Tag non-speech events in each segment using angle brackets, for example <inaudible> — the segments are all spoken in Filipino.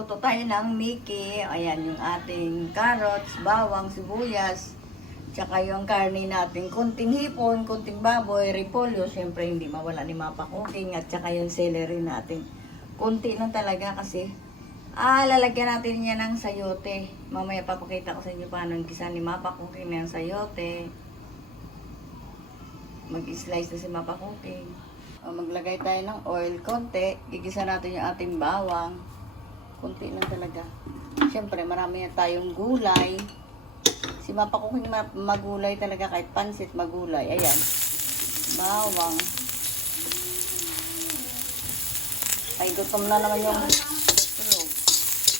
Magluluto tayo ng Mickey. Ayan yung ating carrots, bawang, sibuyas. Tsaka yung karne natin, kunting hipon, kunting baboy, repolyo. Siyempre hindi mawala ni Mapa Cooking. At tsaka yung celery natin. Kunti lang talaga kasi Ah, lalagyan natin niya ng sayote. Mamaya papakita ko sa inyo paano ang gisa ni Mapa Cooking ng sayote. Mag-slice na si Mapa Cooking. O, maglagay tayo ng oil konti. Gigisa natin yung ating bawang. Kunti lang talaga. Siyempre, marami na tayong gulay. Si Mapa Cooking ma- magulay talaga kahit pansit magulay. Ayan. Bawang. Ay, gutom na naman yung tulog.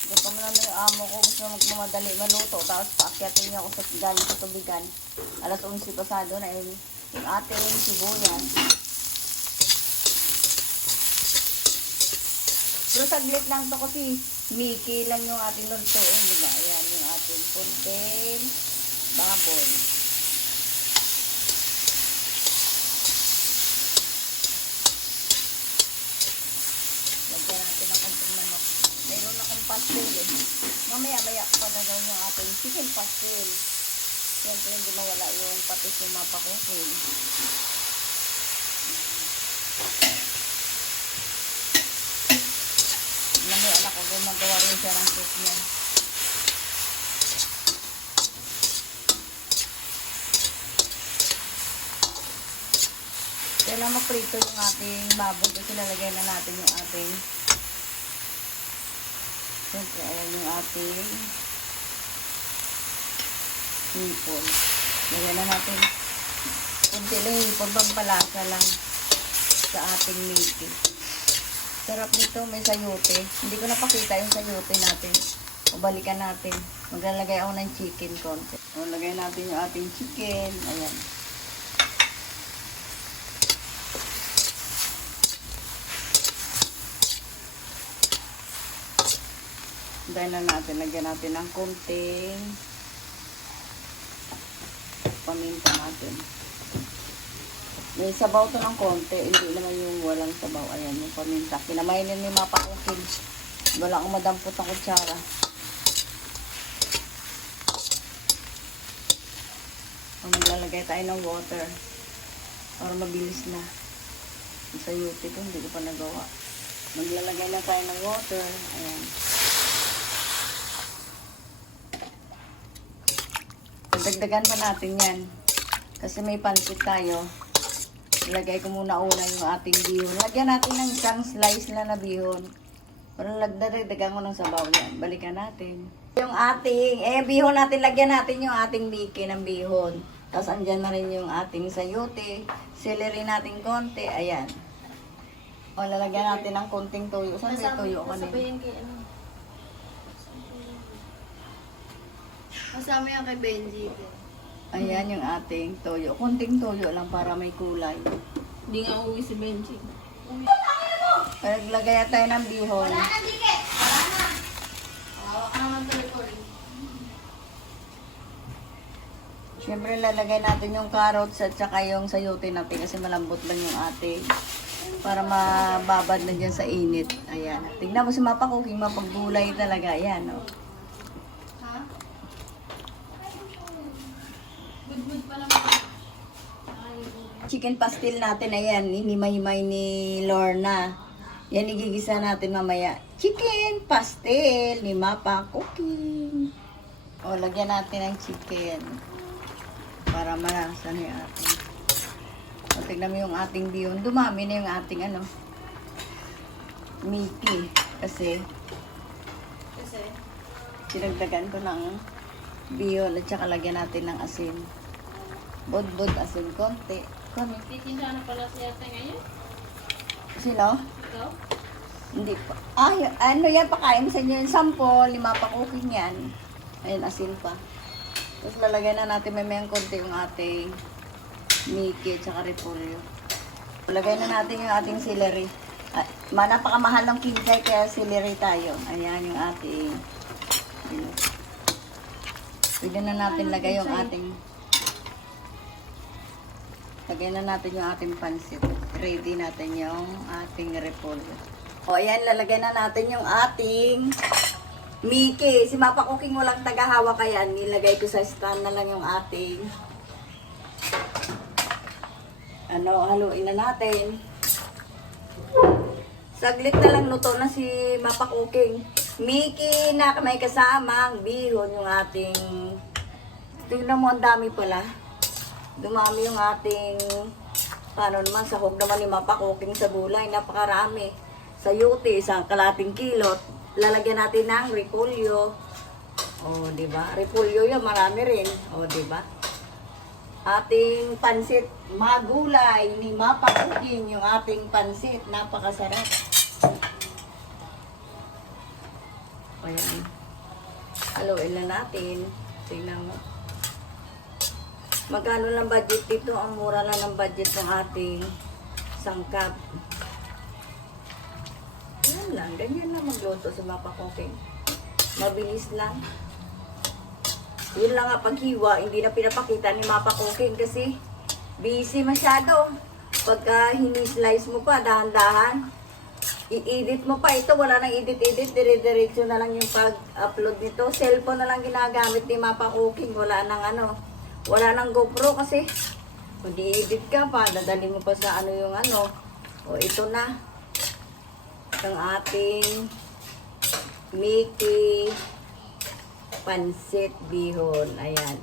Gutom na naman yung amo ko. Gusto na magmamadali maluto. Tapos paakyatin niya ako sa galing sa tubigan. Alas 11 pasado na yun. Yung ating sibuyas. Pero saglit lang to kasi Mickey lang yung ating lutuin, di ba? Ayan yung ating punting baboy. Lagyan natin ng konting manok. Mayroon akong pastel eh. Mamaya-maya pa gagawin yung ating chicken pastel. Siyempre hindi mawala yung patis yung mapakukin. Alam mo, anak ko, gumagawa rin siya ng soup niya. Kailangan maprito yung ating baboy kasi lalagyan na natin yung ating Siyempre, ayan yung ating hipon. Lagyan na natin kunti lang yung hipon, pampalasa lang sa ating Mickey. Sarap nito, may sayote. Hindi ko napakita yung sayote natin. O balikan natin. Maglalagay ako ng chicken konti. O lagay natin yung ating chicken. Ayan. Dahil na natin, lagyan natin ng konting paminta natin. May sabaw to ng konti, hindi naman yung walang sabaw. Ayan, yung paminta. Kinamainin ni Mapa Cooking. Wala akong madampot ng kutsara. O, maglalagay tayo ng water para mabilis na. Sa YouTube ko, hindi ko pa nagawa. Maglalagay na tayo ng water. Ayan. Dagdagan pa natin yan. Kasi may pansit tayo. Ilagay ko muna una yung ating bihon. Lagyan natin ng isang slice na na bihon. Parang lagdadagan ko ng sabaw yan. Balikan natin. Yung ating, eh bihon natin, lagyan natin yung ating biki ng bihon. Tapos andyan na rin yung ating sayote. Celery natin konti. Ayan. O, lalagyan natin ng konting tuyo. Saan ba tuyo ko ano. Kasama yan kay Benji. Ayan yung ating toyo. Kunting toyo lang para may kulay. Hindi nga uwi si Benji. Naglagay tayo ng bihon. Oo, ano man to recording? Siyempre lalagay natin yung carrots at saka yung sayote natin kasi malambot lang yung ating para mababad na dyan sa init. Ayan. Tingnan mo si Mapa Cooking, mapaggulay talaga. Ayan, oh. Ha? Good-good pa naman. Chicken pastil natin, ayan, hinimay-himay ni Lorna. Yan, igigisa natin mamaya. Chicken pastil ni Mapa Cooking. O, lagyan natin ng chicken. Para malasa yung ating. O, tignan mo yung ating bihon. Dumami na yung ating, ano, Mickey. Kasi, Kasi, sinagdagan ko ng bihon at saka lagyan natin ng asin. Bod-bod asin konti. Kami. titinda na pala siya ate ngayon. Sino? Ikaw? Hindi pa. Ah, y- ano yan, pakain sa inyo yung sampo, lima pa cooking yan. Ayun, asin pa. Tapos lalagyan na natin may mayang konti yung ating Mickey at saka repolyo. Lagay na natin yung ating celery. Ah, ma, napakamahal ng kinsay kaya celery tayo. Ayan yung ating. Pwede na natin lagay yung ating Lagay na natin yung ating pansit. Ready natin yung ating repolyo. O, ayan, lalagay na natin yung ating Miki, si Mapa Cooking walang tagahawak kaya nilagay ko sa stand na lang yung ating ano, haluin na natin. Saglit na lang luto na si Mapa Cooking. Miki na may kasamang bihon yung ating tingnan mo ang dami pala. Dumami yung ating paano naman sahog naman ni Mapa Cooking sa gulay. Napakarami. Sa yuti, sa kalating kilot. Lalagyan natin ng repolyo. O, di ba? Repolyo yan, marami rin. O, di ba? Ating pansit magulay ni Mapa Cooking, yung ating pansit. Napakasarap. Ayan. Haluin na natin. Tingnan mo. Magkano lang budget dito? Ang mura lang ng budget ng ating sangkap. Yan lang. Ganyan lang magluto sa Mapa Cooking. Mabilis lang. Yun lang nga paghiwa, hindi na pinapakita ni Mapa Cooking kasi busy masyado. Pagka hinislice mo pa, dahan-dahan, i-edit mo pa ito, wala nang edit-edit, dire-diretso na lang yung pag-upload nito. Cellphone na lang ginagamit ni Mapa Cooking, wala nang ano, wala nang GoPro kasi kung di-edit ka pa, dadali mo pa sa ano yung ano. O ito na, ang ating Mickey pansit bihon. Ayan.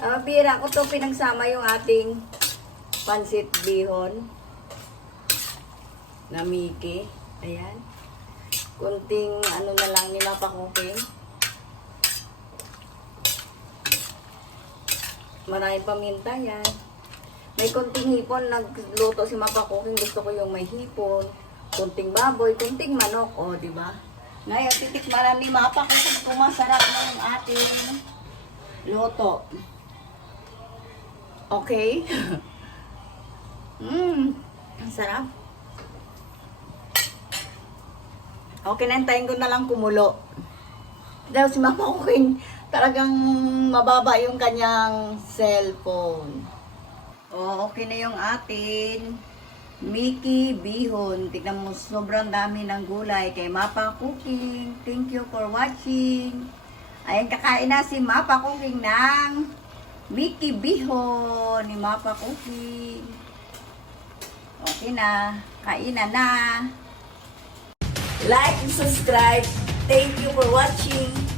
Ah, bira ko to pinagsama yung ating pansit bihon na Mickey. Ayan. Kunting ano na lang ni Mapa Cooking. Maraming paminta yan. May kunting hipon, nagluto si Mapa Cooking. Gusto ko yung may hipon. Kunting baboy, kunting manok. O, di ba? Ngayon, titikman na ni Mapa Cooking kung masarap na yung ating luto. Okay? Mmm, <laughs> ang sarap. Okay, nantayin ko na lang kumulo. Daw si Mama Cooking, talagang mababa yung kanyang cellphone. Oh, okay na yung atin. Mickey Bihon. Tignan mo, sobrang dami ng gulay kay Mapa Cooking. Thank you for watching. Ayan, kakain na si Mapa Cooking ng Mickey Bihon ni Mapa Cooking. Okay na. Kainan na. Like and subscribe. Thank you for watching.